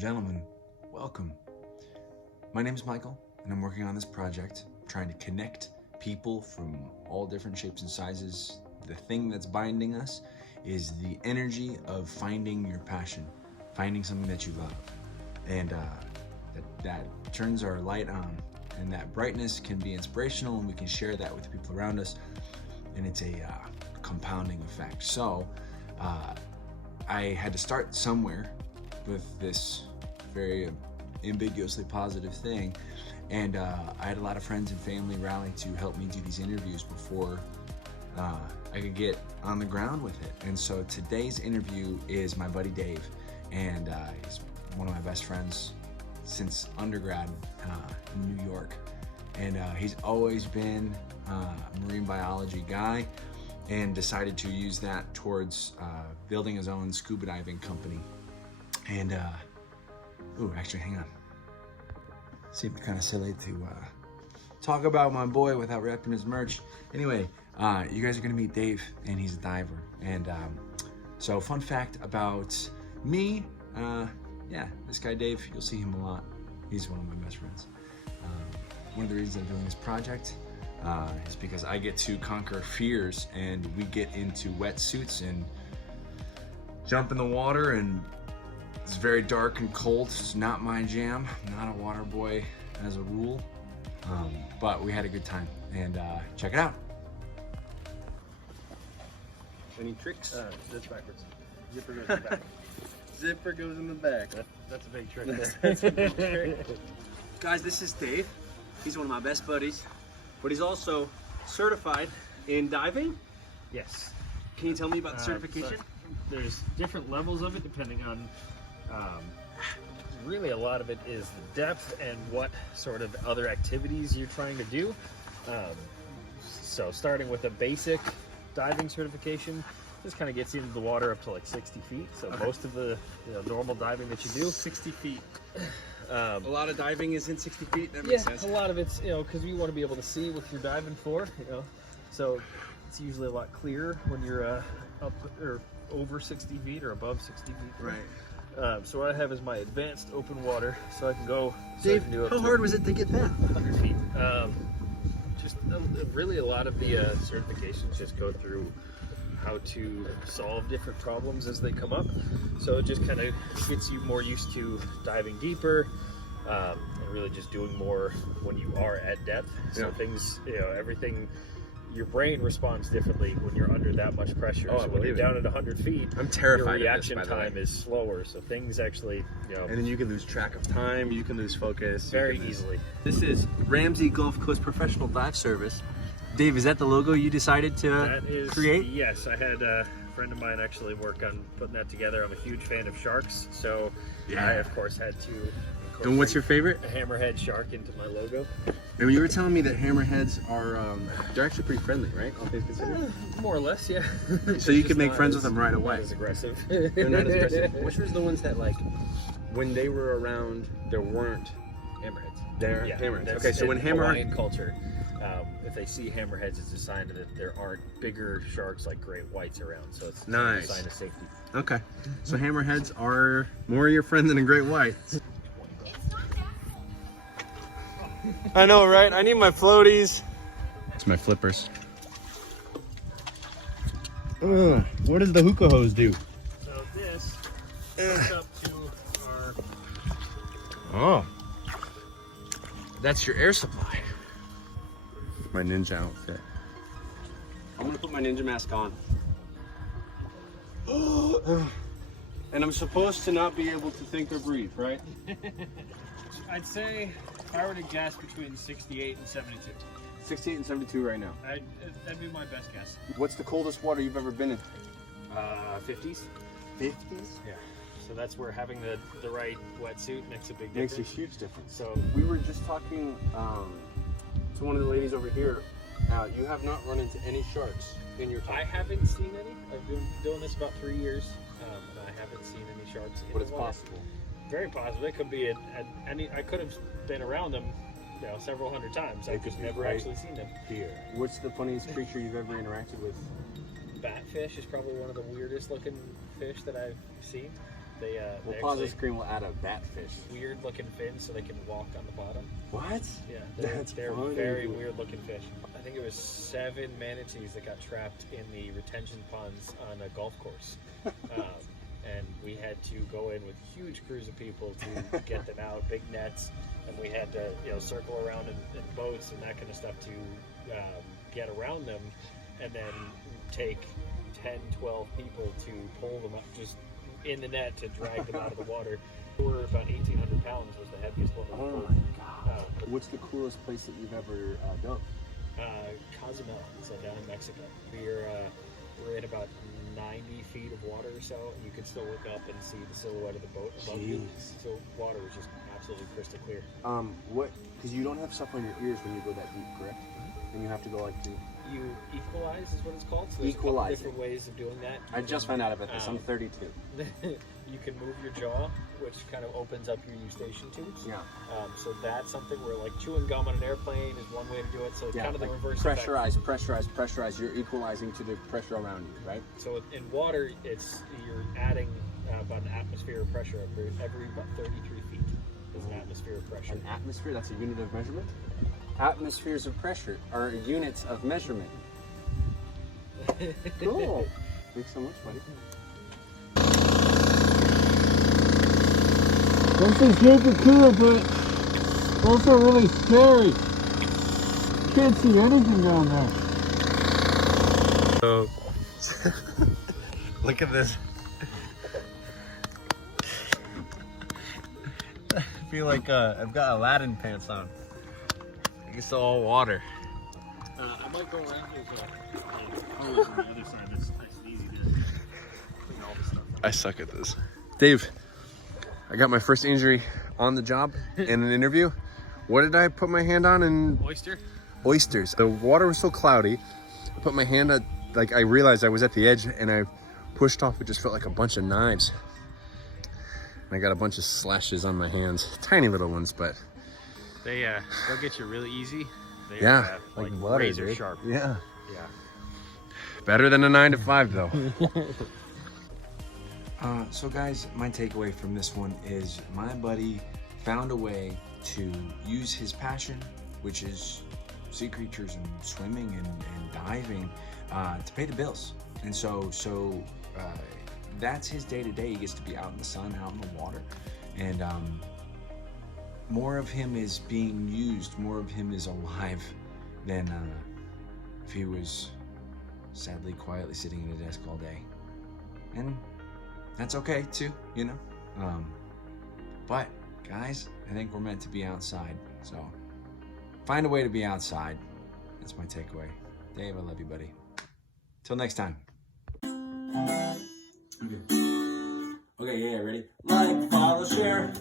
and gentlemen, welcome. My name is Michael, and I'm working on this project, trying to connect people from all different shapes and sizes. The thing that's binding us is the energy of finding your passion, finding something that you love, and that turns our light on, and that brightness can be inspirational, and we can share that with the people around us, and it's a compounding effect. So I had to start somewhere with this very ambiguously positive thing, and I had a lot of friends and family rally to help me do these interviews before I could get on the ground with it. And so today's interview is my buddy Dave, and he's one of my best friends since undergrad in New York, and he's always been a marine biology guy and decided to use that towards building his own scuba diving company. And actually, hang on. Seemed kind of silly to talk about my boy without repping his merch. Anyway, you guys are gonna meet Dave, and he's a diver. And so, fun fact about me, this guy Dave, you'll see him a lot. He's one of my best friends. One of the reasons I'm doing this project is because I get to conquer fears, and we get into wetsuits and jump in the water, and it's very dark and cold. It's not my jam. I'm not a water boy as a rule, but we had a good time, and check it out. Any tricks? That's backwards. Zipper goes in the back. Zipper goes in the back. That's a big trick. That's a big trick. Guys, this is Dave. He's one of my best buddies, but he's also certified in diving. Yes. Can you tell me about the certification? So there's different levels of it depending on, really a lot of it is the depth and what sort of other activities you're trying to do. So starting with a basic diving certification, this kind of gets you into the water up to like 60 feet. So Okay. most of the normal diving that you do, 60 feet. A lot of diving is in 60 feet. That yeah, makes sense. a lot of it's because you want to be able to see what you're diving for. So it's usually a lot clearer when you're up or over 60 feet or above 60 feet. Right. So what I have is my advanced open water, so I can go. Dave, I can do up how to hard was it to get that? 100 feet. Just really a lot of the certifications just go through how to solve different problems as they come up. So it just kind of gets you more used to diving deeper, and really just doing more when you are at depth. So Yeah. things, everything, your brain responds differently when you're under that much pressure. Oh, I so when you're believe it. down at 100 feet, I'm your terrified of this, reaction by the way. time is slower. So things actually, And then you can lose track of time, you can lose focus. very easily. This is Ramsey Gulf Coast Professional Dive Service. Dave, is that the logo you decided to That is create? Yes, I had a friend of mine actually work on putting that together. I'm a huge fan of sharks, so I of course had to. And what's your favorite? A hammerhead shark into my logo? And you were telling me that hammerheads are, they're actually pretty friendly, right? All things considered. More or less, yeah. So you Just could make not friends as- with them right not away. as aggressive. They're not as aggressive. Which was the ones that, like, when they were around, there weren't Hammerheads. there Yeah, hammerheads. that's Okay, so when in hammerhead, Hawaiian culture, if they see hammerheads, it's a sign that there aren't bigger sharks like great whites around. So it's Nice. a sign of safety. okay, so hammerheads are more your friend than a great white. I know, right? I need my floaties. It's my flippers. What does the hookah hose do? So this hooks up to our. Oh, That's your air supply. my ninja outfit. I'm gonna put my ninja mask on. And I'm supposed to not be able to think or breathe, right? I'd say if I were to guess between 68 and 72. 68 and 72 right now. That'd be my best guess. What's the coldest water you've ever been in? 50s. 50s? Yeah. So that's where having the right wetsuit makes a big Makes a difference. huge difference. So We were just talking to one of the ladies over here. You have not run into any sharks in your time. I haven't seen any. I've been doing this about 3 years, and I haven't seen any sharks in But the it's water. possible. Very possible. It could be at any. I could have been around them, several hundred times. I've just never actually seen them. Here. What's the funniest creature you've ever interacted with? Batfish is probably one of the weirdest looking fish that I've seen. They We'll they pause the actually screen. We'll add a bat fish. weird looking fins so they can walk on the bottom. What? Yeah, That's they're funny. very weird looking fish. I think it was 7 manatees that got trapped in the retention ponds on a golf course. And we had to go in with huge crews of people to get them out, big nets, and we had to, you know, circle around in boats and that kind of stuff to get around them, and then take 10, 12 people to pull them up just in the net to drag them out of the water. They were about 1,800 pounds was the heaviest one. Oh my god. What's the coolest place that you've ever dove? Cozumel, so down in Mexico. We're in about 90 feet of water or so, and you can still look up and see the silhouette of the boat above you. So water was just absolutely crystal clear. What? Because you don't have stuff on your ears when you go that deep, correct? And you have to go like to. You equalize is what it's called. So there's a couple different ways of doing that. I just found out about this. I'm 32. You can move your jaw, which kind of opens up your eustachian tubes. Yeah. So that's something where, like, chewing gum on an airplane is one way to do it. So it's kind of the reverse pressurize, effect. pressurize. You're equalizing to the pressure around you, right? So in water, you're adding about an atmosphere of pressure every about 33 feet. Is an atmosphere of pressure. An atmosphere? That's a unit of measurement? Atmospheres of pressure are units of measurement. Cool. Thanks so much, buddy. Something super cool, but also really scary. Can't see anything down there. So, look at this. I feel like I've got Aladdin pants on. It's all water. I might go around. There's on the other side. That's nice and easy to clean all this stuff up. I suck at this. Dave, I got my first injury on the job in an interview. What did I put my hand on? Oysters. The water was so cloudy. I put my hand at, like, I realized I was at the edge and I pushed off. It just felt like a bunch of knives. And I got a bunch of slashes on my hands. Tiny little ones, but. They'll get you really easy. They're, like butter, razor dude. sharp. Yeah. Yeah. Better than a 9 to 5 though. So guys, my takeaway from this one is my buddy found a way to use his passion, which is sea creatures and swimming and diving, to pay the bills. And so that's his day-to-day. He gets to be out in the sun, out in the water, and more of him is being used, more of him is alive than if he was sadly quietly sitting at a desk all day. And that's okay too, you know. But guys, I think we're meant to be outside, so find a way to be outside. That's my takeaway. Dave, I love you, buddy. Till next time. Okay, yeah, ready? Like, follow, share.